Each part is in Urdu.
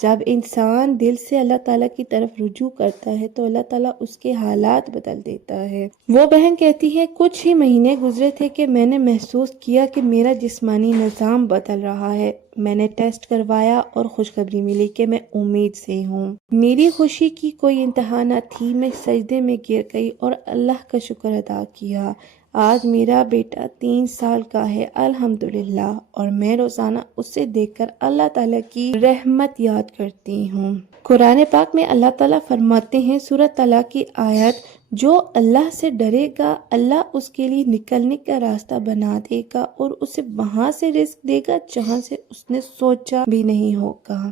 جب انسان دل سے اللہ تعالیٰ کی طرف رجوع کرتا ہے تو اللہ تعالیٰ اس کے حالات بدل دیتا ہے۔ وہ بہن کہتی ہے کچھ ہی مہینے گزرے تھے کہ میں نے محسوس کیا کہ میرا جسمانی نظام بدل رہا ہے۔ میں نے ٹیسٹ کروایا اور خوشخبری ملی کہ میں امید سے ہوں۔ میری خوشی کی کوئی انتہا نہ تھی، میں سجدے میں گر گئی اور اللہ کا شکر ادا کیا۔ آج میرا بیٹا 3 سال کا ہے الحمدللہ، اور میں روزانہ اسے دیکھ کر اللہ تعالیٰ کی رحمت یاد کرتی ہوں۔ قرآن پاک میں اللہ تعالیٰ فرماتے ہیں سورۃ طلاق کی آیت، جو اللہ سے ڈرے گا اللہ اس کے لیے نکلنے کا راستہ بنا دے گا اور اسے وہاں سے رزق دے گا جہاں سے اس نے سوچا بھی نہیں ہوگا۔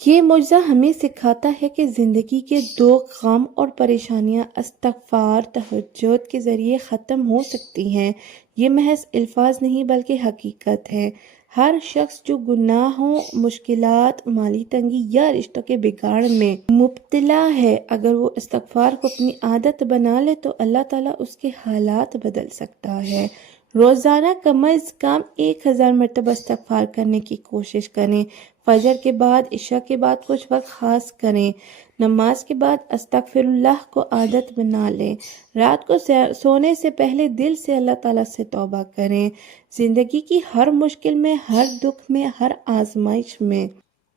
یہ معجزہ ہمیں سکھاتا ہے کہ زندگی کے دکھ، غم اور پریشانیاں استغفار، تہجد کے ذریعے ختم ہو سکتی ہیں۔ یہ محض الفاظ نہیں بلکہ حقیقت ہے۔ ہر شخص جو گناہوں، مشکلات، مالی تنگی یا رشتوں کے بگاڑ میں مبتلا ہے، اگر وہ استغفار کو اپنی عادت بنا لے تو اللہ تعالیٰ اس کے حالات بدل سکتا ہے۔ روزانہ کم از کم 1000 مرتبہ استغفار کرنے کی کوشش کریں۔ فجر کے بعد، عشاء کے بعد کچھ وقت خاص کریں۔ نماز کے بعد استغفر اللہ کو عادت بنا لیں۔ رات کو سونے سے پہلے دل سے اللہ تعالیٰ سے توبہ کریں۔ زندگی کی ہر مشکل میں، ہر دکھ میں، ہر آزمائش میں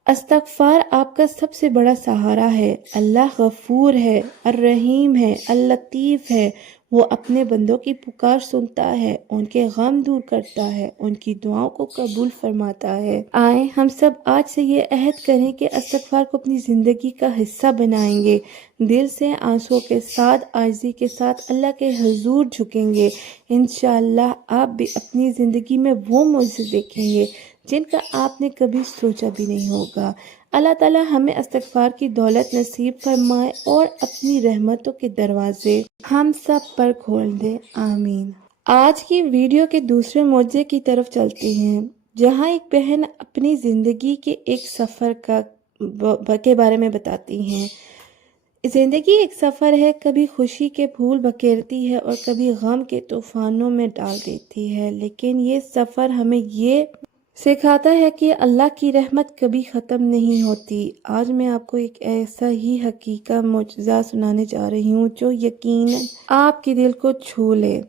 استغفار آپ کا سب سے بڑا سہارا ہے۔ اللہ غفور ہے، الرحیم ہے، اللطیف ہے۔ وہ اپنے بندوں کی پکار سنتا ہے، ان کے غم دور کرتا ہے، ان کی دعاؤں کو قبول فرماتا ہے۔ آئیں ہم سب آج سے یہ عہد کریں کہ استغفار کو اپنی زندگی کا حصہ بنائیں گے۔ دل سے آنسوں کے ساتھ، عاجزی کے ساتھ اللہ کے حضور جھکیں گے۔ انشاءاللہ آپ بھی اپنی زندگی میں وہ معجزے دیکھیں گے جن کا آپ نے کبھی سوچا بھی نہیں ہوگا۔ اللہ تعالیٰ ہمیں استغفار کی دولت نصیب فرمائے اور اپنی رحمتوں کے دروازے ہم سب پر کھول دے، آمین۔ آج کی ویڈیو کے دوسرے معجزے کی طرف چلتے ہیں، جہاں ایک بہن اپنی زندگی کے ایک سفر کے بارے میں بتاتی ہیں۔ زندگی ایک سفر ہے، کبھی خوشی کے پھول بکھیرتی ہے اور کبھی غم کے طوفانوں میں ڈال دیتی ہے، لیکن یہ سفر ہمیں یہ سکھاتا ہے کہ اللہ کی رحمت کبھی ختم نہیں ہوتی۔ آج میں آپ کو ایک ایسا ہی حقیقی معجزہ سنانے جا رہی ہوں جو یقیناً آپ کے دل کو چھو لے۔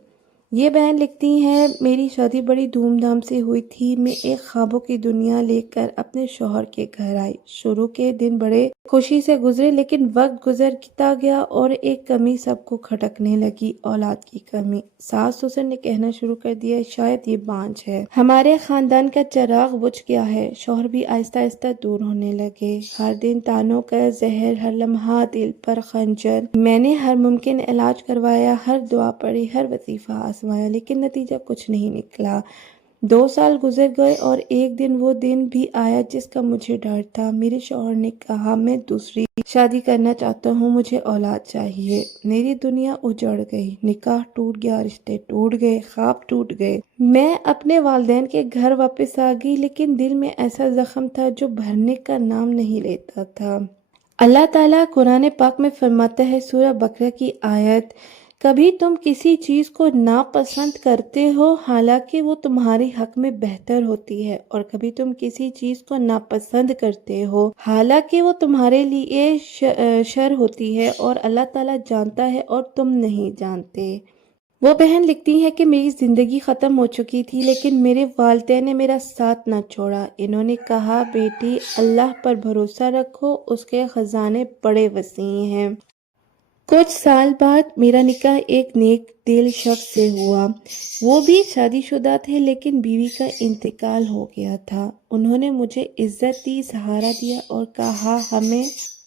یہ بہن لکھتی ہیں، میری شادی بڑی دھوم دھام سے ہوئی تھی۔ میں ایک خوابوں کی دنیا لے کر اپنے شوہر کے گھر آئی۔ شروع کے دن بڑے خوشی سے گزرے، لیکن وقت گزرتا گیا اور ایک کمی سب کو کھٹکنے لگی، اولاد کی کمی۔ ساس سسر نے کہنا شروع کر دیا شاید یہ بانجھ ہے۔ ہمارے خاندان کا چراغ بجھ گیا ہے۔ شوہر بھی آہستہ آہستہ دور ہونے لگے۔ ہر دن تانوں کا زہر، ہر لمحہ دل پر خنجر۔ میں نے ہر ممکن علاج کروایا، ہر دعا پڑھی، ہر وظیفہ آزمایا، لیکن نتیجہ کچھ نہیں نکلا۔ 2 سال گزر گئے اور ایک دن وہ دن بھی آیا جس کا مجھے ڈر تھا۔ میرے شوہر نے کہا میں دوسری شادی کرنا چاہتا ہوں، مجھے اولاد چاہیے۔ میری دنیا اجڑ گئی، نکاح ٹوٹ گیا، رشتے ٹوٹ گئے، خواب ٹوٹ گئے۔ میں اپنے والدین کے گھر واپس آ گئی، لیکن دل میں ایسا زخم تھا جو بھرنے کا نام نہیں لیتا تھا۔ اللہ تعالیٰ قرآن پاک میں فرماتا ہے، سورہ بقرہ کی آیت، کبھی تم کسی چیز کو ناپسند کرتے ہو حالانکہ وہ تمہارے حق میں بہتر ہوتی ہے، اور کبھی تم کسی چیز کو ناپسند کرتے ہو حالانکہ وہ تمہارے لیے شر ہوتی ہے، اور اللہ تعالیٰ جانتا ہے اور تم نہیں جانتے۔ وہ بہن لکھتی ہے کہ میری زندگی ختم ہو چکی تھی، لیکن میرے والدین نے میرا ساتھ نہ چھوڑا۔ انہوں نے کہا بیٹی اللہ پر بھروسہ رکھو، اس کے خزانے بڑے وسیع ہیں۔ کچھ سال بعد میرا نکاح ایک نیک دل شخص سے ہوا۔ وہ بھی شادی شدہ تھے، لیکن بیوی کا انتقال ہو گیا تھا۔ انہوں نے مجھے عزت دی، سہارا دیا اور کہا ہمیں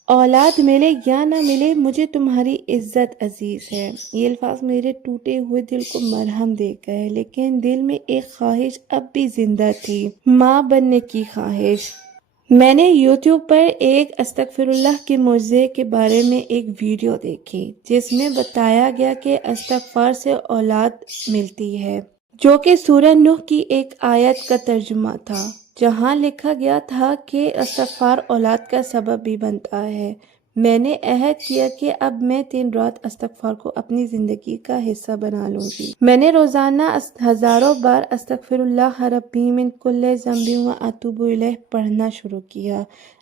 اولاد ملے یا نہ ملے مجھے تمہاری عزت عزیز ہے۔ یہ الفاظ میرے ٹوٹے ہوئے دل کو مرہم دے گئے، لیکن دل میں ایک خواہش اب بھی زندہ تھی، ماں بننے کی خواہش۔ میں نے یوٹیوب پر ایک استغفر اللہ کے معجزے کے بارے میں ایک ویڈیو دیکھی جس میں بتایا گیا کہ استغفار سے اولاد ملتی ہے، جو کہ سورہ نوح کی ایک آیت کا ترجمہ تھا، جہاں لکھا گیا تھا کہ استغفار اولاد کا سبب بھی بنتا ہے۔ میں نے عہد کیا کہ اب میں 3 رات استغفار کو اپنی زندگی کا حصہ بنا لوں گی۔ میں نے روزانہ ہزاروں بار استغفر اللہ ربی من کل ذنب و اتوب الیہ پڑھنا شروع کیا۔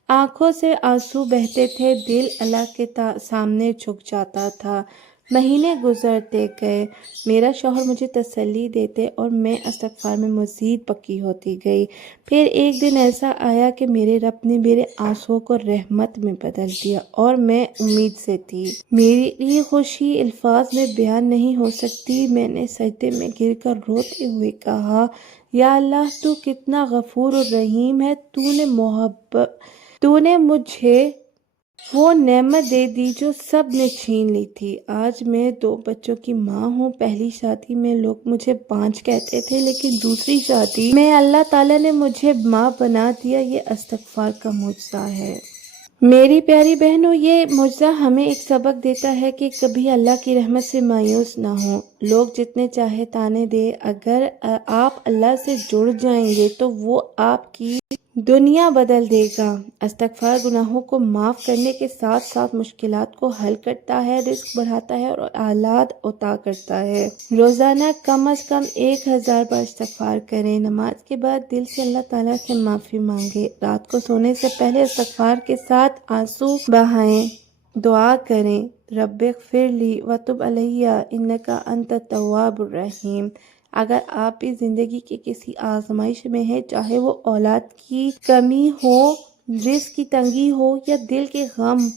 آنکھوں سے آنسو بہتے تھے، دل اللہ کے سامنے جھک جاتا تھا۔ مہینے گزرتے گئے، میرا شوہر مجھے تسلی دیتے اور میں استغفار میں مزید پکی ہوتی گئی۔ پھر ایک دن ایسا آیا کہ میرے رب نے میرے آنسوؤں کو رحمت میں بدل دیا اور میں امید سے تھی۔ میری خوشی الفاظ میں بیان نہیں ہو سکتی۔ میں نے سجدے میں گر کر روتے ہوئے کہا، یا اللہ تو کتنا غفور و رحیم ہے، تو نے مجھے وہ نعمت دے دی جو سب نے چھین لی تھی۔ آج میں 2 بچوں کی ماں ہوں۔ پہلی شادی میں لوگ مجھے 5 کہتے تھے، لیکن دوسری شادی میں اللہ تعالیٰ نے مجھے ماں بنا دیا۔ یہ استغفار کا معجزہ ہے۔ میری پیاری بہنوں، یہ معجزہ ہمیں ایک سبق دیتا ہے کہ کبھی اللہ کی رحمت سے مایوس نہ ہوں۔ لوگ جتنے چاہے تانے دیں، اگر آپ اللہ سے جڑ جائیں گے تو وہ آپ کی دنیا بدل دے گا۔ استغفار گناہوں کو معاف کرنے کے ساتھ ساتھ مشکلات کو حل کرتا ہے، رزق بڑھاتا ہے اور اولاد عطا کرتا ہے۔ روزانہ کم از کم 1000 بار استغفار کریں۔ نماز کے بعد دل سے اللہ تعالیٰ سے معافی مانگیں۔ رات کو سونے سے پہلے استغفار کے ساتھ آنسو بہائیں، دعا کریں، رب اغفر لی وتب علیہ انک انت التواب الرحیم۔ اگر آپ بھی زندگی کے کسی آزمائش میں ہیں، چاہے وہ اولاد کی کمی ہو، رزق کی تنگی ہو یا دل کے غم،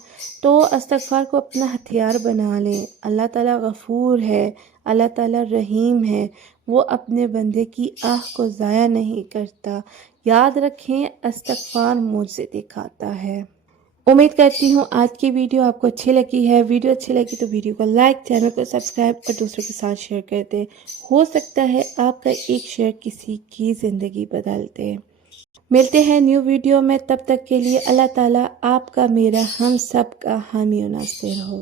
تو استغفار کو اپنا ہتھیار بنا لیں۔ اللہ تعالیٰ غفور ہے، اللہ تعالیٰ رحیم ہے، وہ اپنے بندے کی آہ کو ضائع نہیں کرتا۔ یاد رکھیں، استغفار معجزے دکھاتا ہے۔ امید کرتی ہوں آج کی ویڈیو آپ کو اچھی لگی ہے۔ ویڈیو اچھی لگی تو ویڈیو کو لائک، چینل کو سبسکرائب اور دوسروں کے ساتھ شیئر کر دیں۔ ہو سکتا ہے آپ کا ایک شیئر کسی کی زندگی بدل دے۔ ملتے ہیں نیو ویڈیو میں، تب تک کے لیے اللہ تعالیٰ آپ کا، میرا، ہم سب کا حامی و ناصر ہو۔